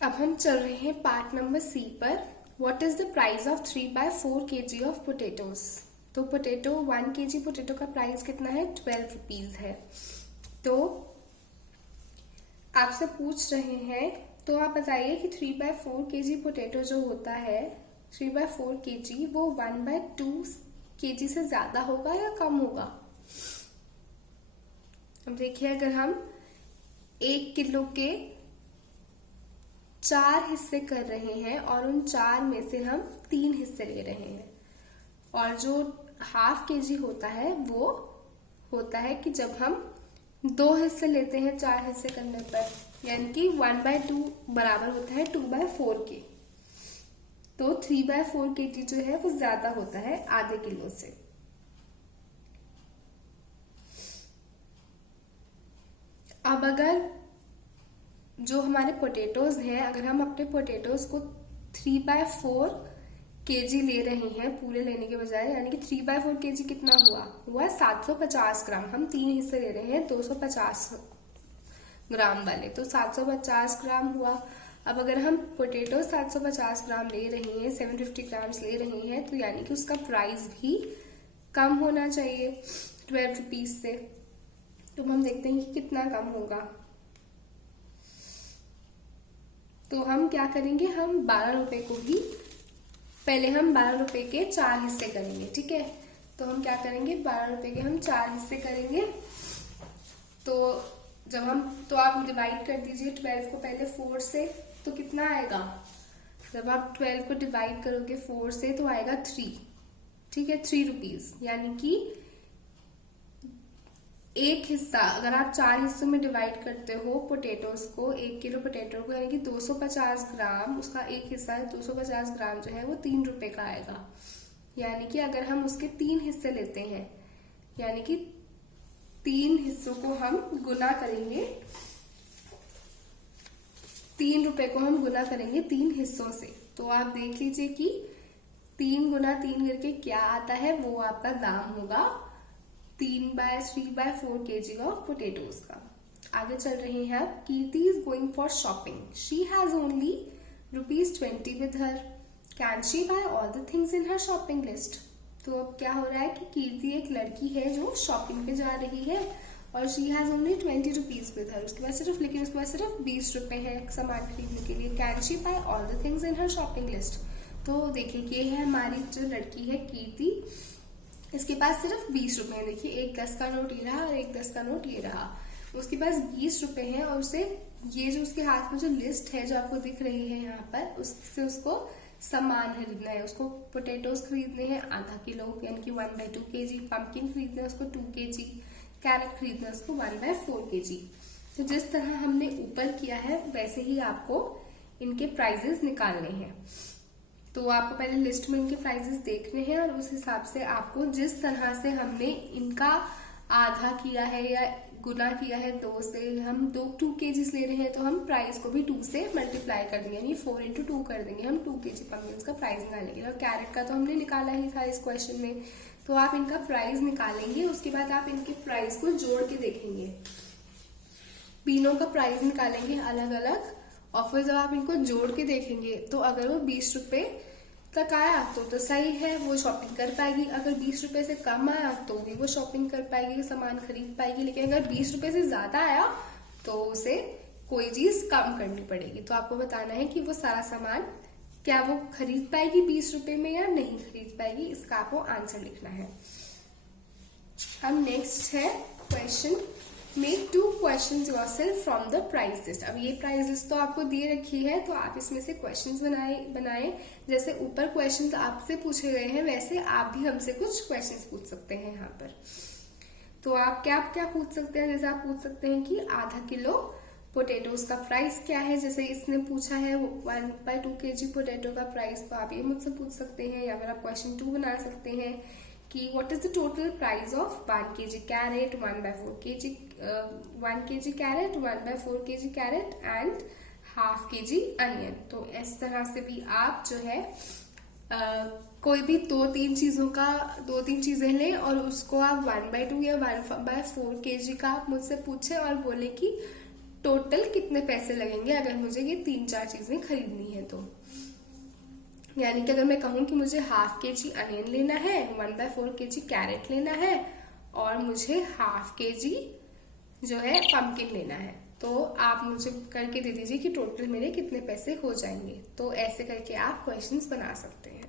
अब हम चल रहे हैं पार्ट नंबर सी पर। What is the price of 3/4 kg of potatoes. तो पोटेटो 1 kg पोटेटो का प्राइस कितना है? 12 रुपीज है। तो आपसे पूछ रहे हैं, तो आप बताइए कि 3/4 kg पोटेटो जो होता है 3/4 kg वो 1/2 kg से ज्यादा होगा या कम होगा। अब देखिए, अगर हम 1 किलो के 4 हिस्से कर रहे हैं और उन 4 में से हम 3 हिस्से ले रहे हैं, और जो ½ kg होता है वो होता है कि जब हम 2 हिस्से लेते हैं 4 हिस्से करने पर, यानी कि 1/2 बराबर होता है 2/4 के। तो 3/4 kg जो है वो ज्यादा होता है आधे किलो से। अब अगर जो हमारे पोटेटोज हैं, अगर हम अपने पोटेटोज को 3/4 kg ले रहे हैं पूरे लेने के बजाय, यानी कि 3/4 kg कितना हुआ 750 ग्राम। हम 3 हिस्से ले रहे हैं 250 ग्राम वाले, तो 750 ग्राम हुआ। अब अगर हम पोटेटो 750 ग्राम ले रहे हैं, 750 ग्राम्स ले रहे हैं, तो यानी कि उसका प्राइस भी कम होना चाहिए 12 रुपीज से। तो हम देखते हैं कि कितना कम होगा। तो हम क्या करेंगे, हम 12 रुपए को ही पहले हम 12 रुपए के 4 हिस्से करेंगे। ठीक है, तो हम क्या करेंगे, 12 रुपए के हम 4 हिस्से करेंगे। तो जब हम तो आप डिवाइड कर दीजिए 12 को पहले 4 से, तो कितना आएगा। जब आप 12 को डिवाइड करोगे 4 से तो आएगा 3। ठीक है, 3 रुपीज, यानी कि एक हिस्सा अगर आप 4 हिस्सों में डिवाइड करते हो पोटेटोज को, 1 किलो पोटेटो को, यानी कि 250 ग्राम, उसका एक हिस्सा है 250 ग्राम जो है वो 3 रुपए का आएगा। यानी कि अगर हम उसके 3 हिस्से लेते हैं, यानी कि 3 हिस्सों को हम गुना करेंगे, 3 रुपए को हम गुना करेंगे 3 हिस्सों से, तो आप देख लीजिए कि 3 गुना 3 करके क्या आता है, वो आपका दाम होगा 3/4 kg ऑफ पोटेटोज का। आगे चल रहे हैं अब। Kirti is going for shopping, she has only ₹20 with her, can she buy all the things in her shopping list. तो अब क्या हो रहा है कि कीर्ति एक लड़की है जो शॉपिंग पे जा रही है, और शी हैज ओनली ₹20 विद हर, उसके पास सिर्फ 20 रुपए है सामान खरीदने के लिए। Can she buy all the things in her shopping list. तो देखिए, ये है हमारी जो लड़की है कीर्ति, इसके पास सिर्फ 20 रुपए हैं। देखिए, एक 10 का नोट ये रहा और एक 10 का नोट ये रहा। उसके पास 20 रुपए हैं, और उसे ये जो उसके हाथ में जो लिस्ट है जो आपको दिख रही है यहाँ पर, उससे उसको सामान खरीदना है। उसको पोटेटोज खरीदने हैं ½ किलो, यानी कि 1/2 kg, पम्पकिन खरीदना है उसको 2 kg, कैरेट खरीदना है उसको 1/4 kg। तो जिस तरह हमने ऊपर किया है वैसे ही आपको इनके प्राइजेस निकालने हैं। तो आपको पहले लिस्ट में इनके प्राइजेस देखने हैं, और उस हिसाब से आपको जिस तरह से हमने इनका आधा किया है या गुना किया है 2 से, हम 2 kg ले रहे हैं तो हम प्राइस को भी 2 से मल्टीप्लाई कर देंगे, यानी 4 × 2 कर देंगे। हम 2 kg पम्पकिन का प्राइस निकालेंगे, और कैरेट का तो हमने निकाला ही था इस क्वेश्चन में। तो आप इनका प्राइस निकालेंगे, उसके बाद आप इनके प्राइस को जोड़ के देखेंगे, तीनों का प्राइस निकालेंगे अलग अलग, और फिर जब आप इनको जोड़ के देखेंगे तो अगर वो 20 रुपए तक आया तो सही है, वो शॉपिंग कर पाएगी। अगर 20 रुपए से कम आया तो भी वो शॉपिंग कर पाएगी, सामान खरीद पाएगी। लेकिन अगर 20 रुपए से ज्यादा आया तो उसे कोई चीज कम करनी पड़ेगी। तो आपको बताना है कि वो सारा सामान क्या वो खरीद पाएगी 20 रुपए में या नहीं खरीद पाएगी, इसका आपको आंसर लिखना है। अब नेक्स्ट है question, make 2 questions yourself from the price list. अब ये प्राइस लिस्ट तो आपको दे रखी है, तो आप इसमें से क्वेश्चंस बनाए। जैसे ऊपर क्वेश्चंस आपसे पूछे गए हैं, वैसे आप भी हमसे कुछ क्वेश्चंस पूछ सकते हैं यहाँ पर। तो आप क्या पूछ सकते हैं, जैसे आप पूछ सकते हैं कि ½ किलो पोटेटोज का प्राइस क्या है, जैसे इसने पूछा है 1/2 kg पोटेटो का प्राइस, तो आप ये मुझसे पूछ सकते हैं। या फिर आप क्वेश्चन 2 बना सकते हैं कि what is the total price of 1 kg carrot, 1/4 kg 1 kg carrot, 1/4 kg carrot and ½ kg onion. तो इस तरह से भी आप जो है कोई भी 2-3 चीजें लें, और उसको आप 1/2 या 1/4 kg का आप मुझसे पूछे और बोले कि टोटल कितने पैसे लगेंगे अगर मुझे ये 3-4 चीजें खरीदनी है तो। यानी कि अगर मैं कहूँ कि मुझे ½ kg अनियन लेना है, 1/4 kg कैरेट लेना है और मुझे ½ kg जो है पम्पकिन लेना है, तो आप मुझे करके दे दीजिए कि टोटल मेरे कितने पैसे हो जाएंगे। तो ऐसे करके आप क्वेश्चंस बना सकते हैं।